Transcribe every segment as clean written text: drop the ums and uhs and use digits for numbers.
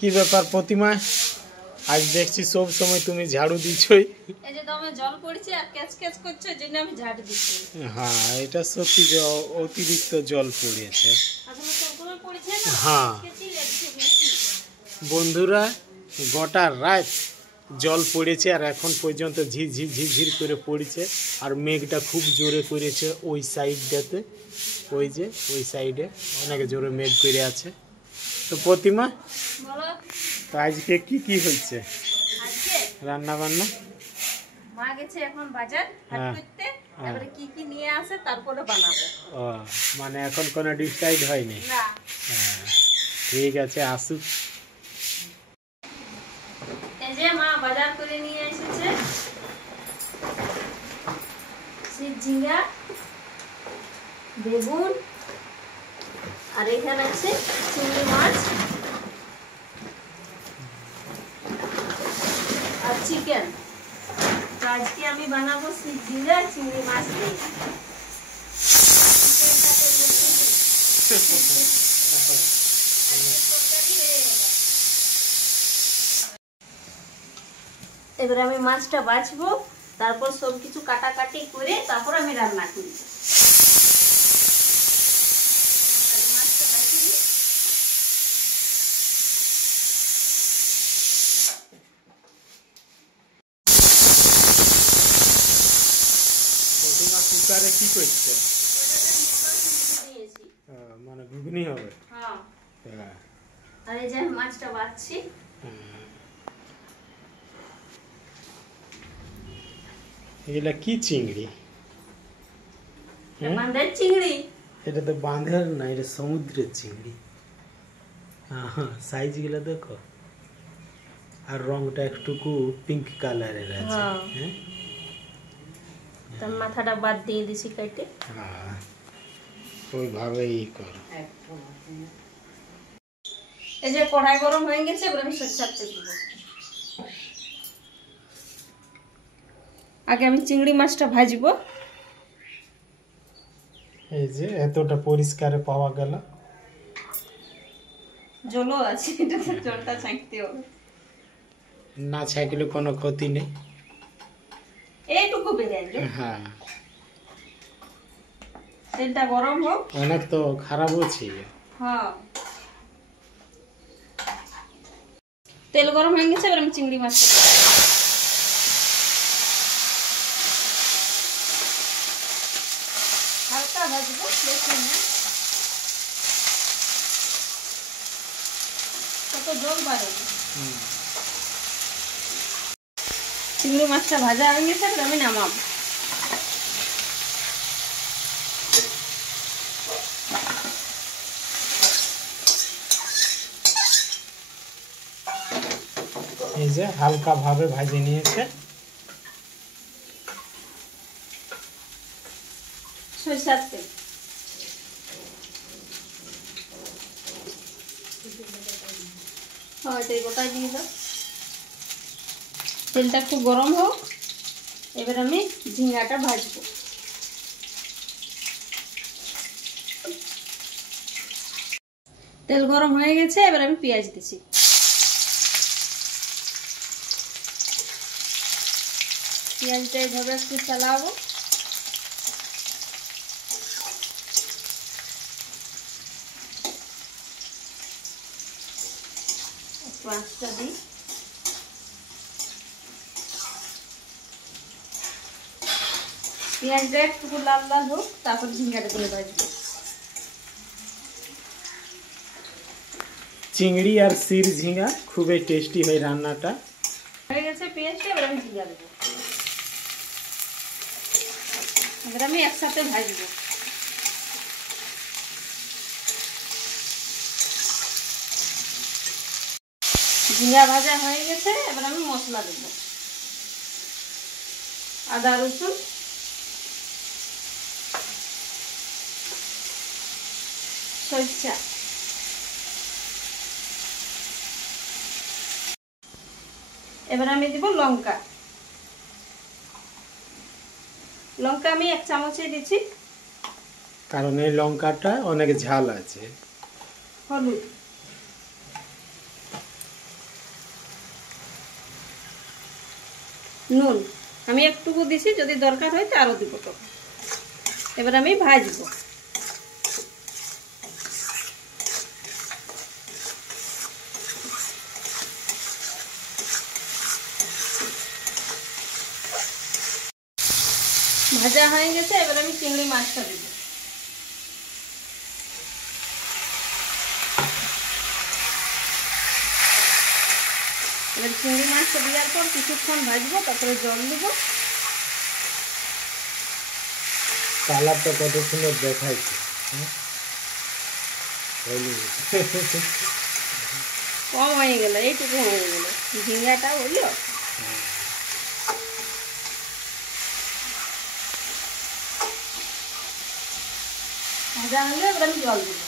কি ব্যাপার প্রতিমা, আজ দেখছি সব সময় তুমি ঝাড়ু দিছই। এই যে দমে জল পড়ছে আর ক্যাচ ক্যাচ করছে, এজন্য আমি ঝাড়ু দিচ্ছি। হ্যাঁ, এটা সত্যি যে অতিরিক্ত জল পড়েছে। আসলে সবসময় পড়ছে না, হ্যাঁ কেচি লাগছে বেশি। বন্ধুরা, গোটা রাত জল পড়েছে আর এখন পর্যন্ত ঝিরঝির ঝিরঝির করে পড়েছে। আর মেঘটা খুব জোরে করেছে ওই সাইডটাতে, ওই যে ওই সাইডে অনেক জোরে মেঘ করে আছে। তো প্রতিমা, বলো তো আজকে কি কি হচ্ছে আজকে? রান্না বান্না? মা গেছে এখন বাজার হাট করতে, এবারে কি কি নিয়ে আসে তারপরে বানাবো। ও, মানে এখন কোনো ডিসাইড হয়নি? না। হ্যাঁ, ঠিক আছে, আসুক। এই যে মা বাজার করে নিয়ে এসেছে সেই ঝিঙ্গা, বেগুন, আর এখানে আছে চিংড়ি মাছ আর চিকেন। তো আজকে আমি বানাবো সেই ঝিঙ্গা চিংড়ি মাছ দিয়ে। এবার আমি মাছটা বাছবো, তারপর সব কিছু কাটাকাটি করে তারপর আমি রান্না করি। মাছটা বাছি নিই। প্রতিমা কুকারে কি করছে? দিয়েছি। মানে ঘুগনি হবে? হ্যাঁ। হ্যাঁ। আর এই যে মাছটা বাছছি। এগুলা কি চিংড়ি? বাঁধের চিংড়ি। এটা তো বাঁধের না, এটা সমুদ্রের চিংড়ি। সাইজ গুলা দেখো, আর রংটা একটুকু পিঙ্ক কালারের আছে। হ্যাঁ, তার মাথাটা বাদ দিয়ে দিছি কেটে। হ্যাঁ, ওইভাবেই করো। এই যে কড়াই গরম হয়ে গেছে, এবার আমি সরষের তেল দেব। আগে আমি চিংড়ি মাছটা ভাজবো। এই যে এতটা পরিষ্কারে পাওয়া গেল। জলও আছে, এটাতে জলটা ছাঁকতে হবে। না ছাঁকলে কোনো ক্ষতি নেই। এইটুকু বেড়ে আসবে। হ্যাঁ, তেলটা গরম হোক। অনেক তো খারাপ হচ্ছে। হ্যাঁ, তেল গরম হয়ে গেছে, এবার আমি চিংড়ি মাছটা দেব। হালকা ভাজবো, বেশি না। কত জল বাড়ে। চিংড়ি মাছটা ভাজা হয়ে গেছে, এবার আমি নামাবো। এই যে হালকা ভাবে ভাজে নিয়েছে। সরষের তেল। এটাই গোটাই দিয়ে দাও। তেলটা একটু গরম হোক, এবার আমি ঝিঙ্গাটা ভাজবো। তেল গরম হয়ে গেছে, এবার আমি পেঁয়াজ দিছি। পেঁয়াজটা এইভাবে একটু চালাবো। পাঁচটা দিই। পেঁয়াজটা একটু লাল লাল হোক, তারপর ঝিঙ্গাটা দিয়ে ভাজবো। চিংড়ি আর শির ঝিঙ্গা খুবই টেস্টি হয় রান্নাটা। হয়ে গেছে পেঁয়াজটা, এবার আমি ঝিঙ্গা দেবো। এবার আমি একসাথে ভাজবো। ঝিঙ্গা ভাজা হয়ে গেছে, এবার আমি মশলা দেব। আদা রসুন, সরিষা, এবার আমি দিব লঙ্কা। লঙ্কা আমি 1 চামচে দিচ্ছি, কারণ এই লঙ্কাটা অনেক ঝাল আছে। হলুদ, নুন আমি একটুকু দিছি, যদি দরকার হয় তো আরও দিব। তো এবার আমি ভাজবো। ভাজা হয়ে গেছে, এবার আমি চিংড়ি মাছটা দিব। এবার চিংড়ি মাছটা দেওয়ার পর কিছুক্ষণ ভাজবো, তারপরে জল দিব। কালারটা কত সুন্দর দেখাইছে। কম হয়ে গেল, এইটুকু হয়ে গেল, ঝিঙ্গাটা হইল। ভাজা হলে এবার আমি জল দিব।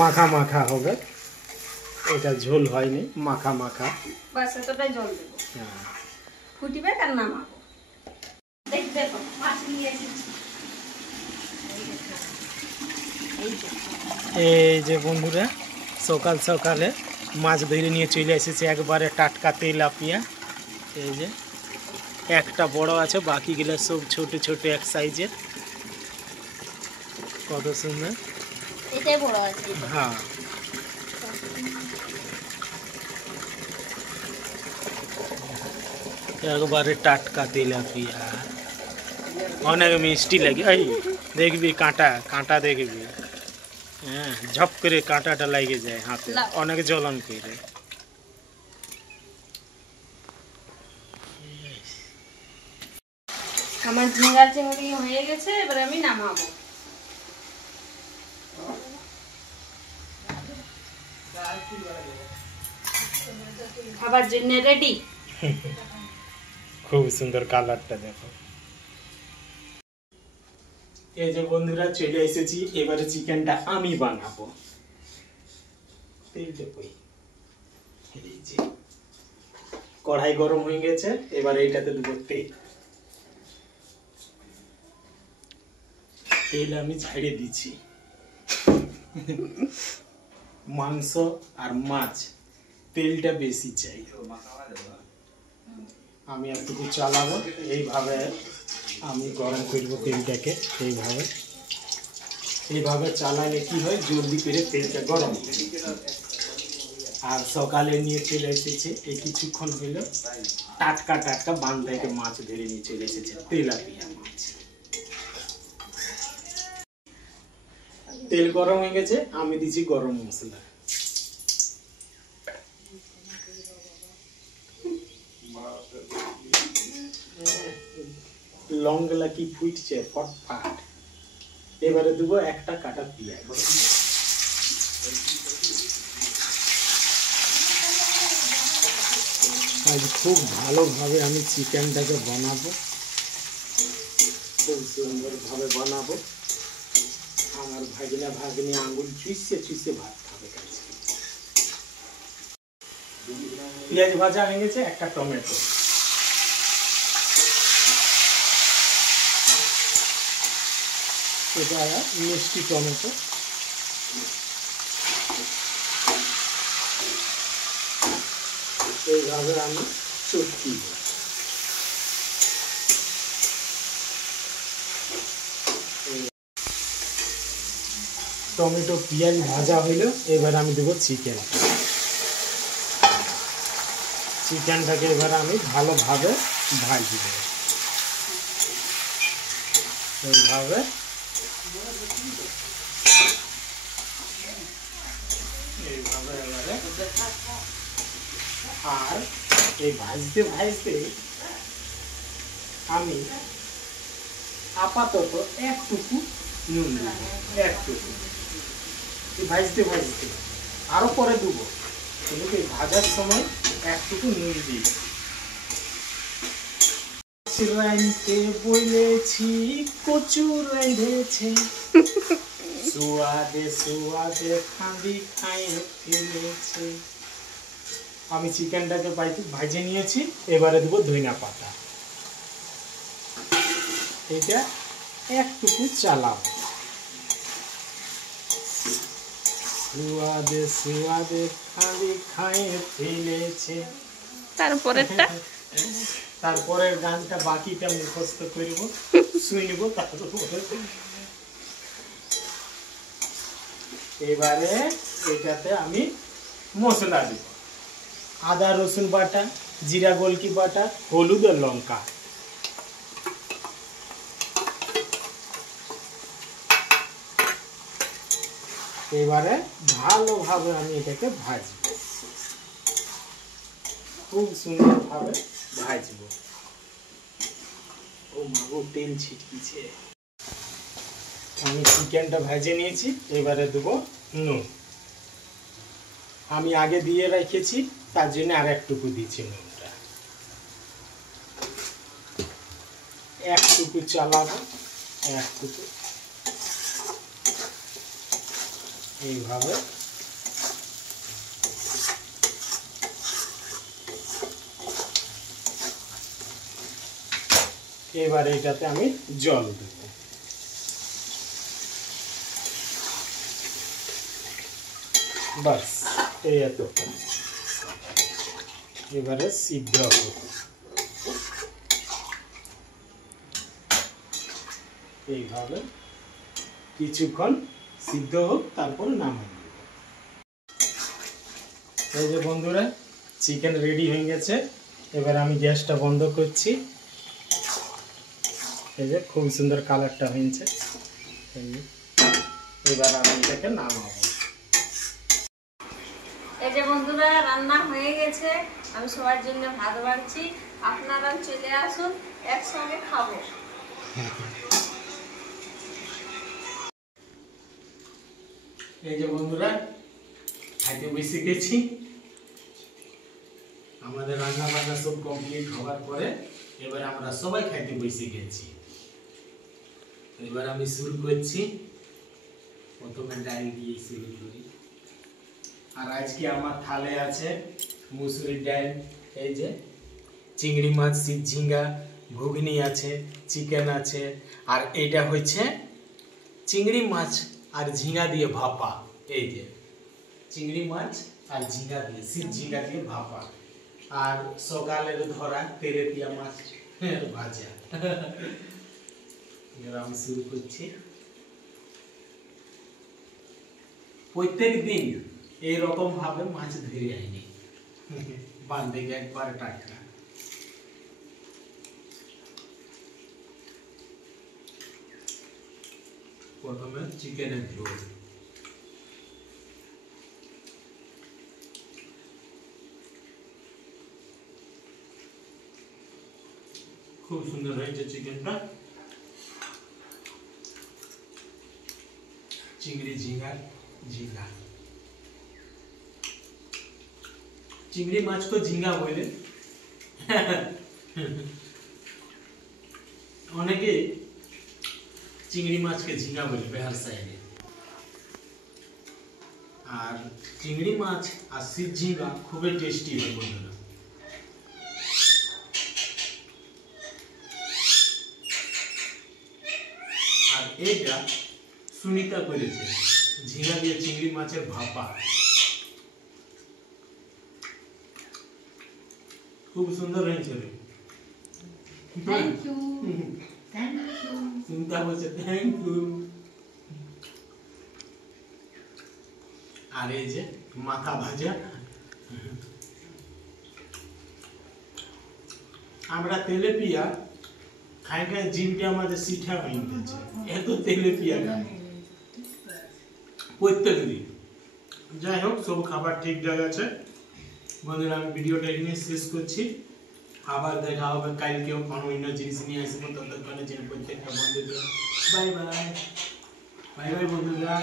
মাখা মাখা হবে, এটা ঝোল হয়নি, মাখা মাখা। বাস এতটাই জল দেবো, ফুটিবে আর নামাবো। দেখবে তো মাছ নিয়ে এসেছি। এই যে বন্ধুরা, সকাল সকালে মাছ ধরে নিয়ে চলে এসেছে একবারে টাটকা তেলাপিয়া। এই যে একটা বড় আছে, বাকিগুলো সব ছোট ছোট এক সাইজের। কত সুন্দর। এটাই বড় আছে। হ্যাঁ, একবারে টাটকা তেলাপিয়া, অনেক মিষ্টি লাগে। এই দেখবি কাঁটা কাঁটা দেখবি, হ্যাঁ ঝপ করে কাঁটাটা লাগে যায় হাতে, অনেক জ্বলন করে। আমার ঝিঙ্গা চিংড়ি হয়ে গেছে, এবার আমি নামাবো। খাবার জন্য রেডি। খুব সুন্দর কালারটা দেখো। এই যে বন্ধুরা চলে এসেছি, এবারে চিকেনটা আমি বানাবো। এই যে কড়াই গরম হয়ে গেছে, এবার এইটাতে দেবো তেল। তেল আমি ছাড়িয়ে দিচ্ছি। মাংস আর মাছ তেলটা বেশি চাই। আমি একটু চালাবো, এইভাবে আমি গরম করবো তেলটাকে। এইভাবে চালালে কি হয়, জলদি করে তেলটা গরম হয়। আর সকালে নিয়ে চলে এসেছে, এই কিছুক্ষণ হলো টাটকা টাটকা বান থেকে মাছ ধরে নিয়ে চলে এসেছে, তেলাপিয়া মাছ। তেল গরম হয়ে গেছে, আমি দিচ্ছি গরম মশলা। লঙ্গলা কি ফুটছে ফটফাট। এবারে দেবো একটা কাটা পেঁয়াজ। আজ খুব ভালোভাবে আমি চিকেনটাকে বানাবো, খুব সুন্দরভাবে বানাবো। আমার ভাগিনী আঙুল চুষে চুষে ভাত খাবে। পেঁয়াজ ভাজা হয়ে গেছে, একটা টমেটো। এটা মিষ্টি টমেটো। এইভাবে আমি চটকি টমেটো পেঁয়াজ ভাজা হইল, এবার আমি দেবো চিকেন। চিকেনটাকে এবার আমি ভালোভাবে ভাজি দেব। এইভাবে এবারে আর এই ভাজতে ভাজতে আমি আপাতত একটুকু নুন দেব, একটুকু। ভাজতে ভাজতে আরো পরে দেবো, কিন্তু এই ভাজার সময় একটুকু নুন দিই। রাইতে বলেছি কচু রেঁধেছে, সুয়াদে সুয়াদে খাঁদি খাইয়ে ফেলেছে। আমি চিকেনটাকে ভাজে নিয়েছি, এবারে দেবো ধনিয়া পাতা। এটা একটুকু চালাবো। সুয়াদে সুয়াদে খালি খায়ে ফেলেছে। তারপরের গানটা বাকিটা মুখস্থ করব, শুনবো তারপরে। এবারে এটাতে আমি মশলা দিব, আদা রসুন বাটা, জিরা গোলকি বাটা, হলুদ আর লঙ্কা। এবারে ভালোভাবে আমি এটাকে ভাজবো, খুব সুন্দরভাবে ভাজবো। ও মাগো, তেল ছিটকিছে। আমি চিকেনটা ভেজে নিয়েছি, এবারে দেবো নুন। আমি আগে দিয়ে রেখেছি, তার জন্য আর একটুকু দিচ্ছি নুনটা। একটুকু চালাবো, একটুকু এইভাবে। এবার এটাতে আমি জল দেব। বাস, এই এতটা। এবারে সিদ্ধ হবে, এইভাবে কিছুক্ষণ সিদ্ধ হোক, তারপর নামাই দেব। এই যে বন্ধুরা, চিকেন রেডি হয়ে গেছে। এবার আমি গ্যাসটা বন্ধ করছি। এই যে খুব সুন্দর কালারটা হয়েছে। এবার আমি এটাকে নামাবো। এই যে বন্ধুরা, রান্না হয়ে গেছে। আমি সবার জন্য ভাত বাড়ছি, আপনারাও চলে আসুন, একসঙ্গে খাবো। এই যে বন্ধুরা, খাইতে বসে গেছি। আমাদের রান্না বান্না সব কমপ্লিট হওয়ার পরে এবার আমরা সবাই খাইতে বসে গেছি। এবার আমি শুরু করছি, প্রথমে ডাল দিয়ে শুরু করি। আর আজকে আমার থালে আছে মুসুরির ডাল, এই যে চিংড়ি মাছ, ঝিঙ্গা, ঘুগনি আছে, চিকেন আছে, আর এটা হচ্ছে চিংড়ি মাছ আর ঝিঙ্গা দিয়ে ভাপা। এই যে চিংড়ি মাছ আর ঝিঙ্গা দিয়ে, ঝিঙ্গা দিয়ে ভাপা। আর সকালের ধরা তেলেপিয়া মাছ ভাজা। এবার আমি শুরু করছি। প্রত্যেক দিন এইরকম ভাবে মাছ ধরে আইনি, বান্ধে একবার টাটকা। প্রথমে চিকেনের ঝোল। খুব সুন্দর হয়েছে চিকেনটা। চিংড়ি ঝিঙ্গা, ঝিঙ্গা চিংড়ি মাছ को झींगा बोले। অনেকে চিংড়ি মাছকে ঝিঙ্গা বলে বিহার সাইডে। আর চিংড়ি মাছ আর ঝিঙ্গা খুবই টেস্টি হয় বন্ধুরা। আর এটা সুনিতা করেছে, ঝিঙ্গা দিয়ে চিংড়ি মাছের ভাপা। খুব সুন্দর হয়েছে। Thank you, thank you. Chinta বলছে থ্যাংক ইউ। আর এই যে মাথা ভাজা। আমরা তেলেপিয়া খাই খাই জিমটা আমাদের শিঠা হয়ে গেছে, এত তেলেপিয়া খাই প্রত্যেক দিন। যাই হোক, সব খাবার ঠিকঠাক আছে বন্ধুরা। আমি ভিডিওটা এখানে শেষ করছি। আবার দেখা হবে কালকেও কোনো অন্য জিনিস নিয়ে আসবো। ততক্ষণের জন্য প্রত্যেকটা বন্ধুদের বাই বাই, বাই বাই বন্ধুরা।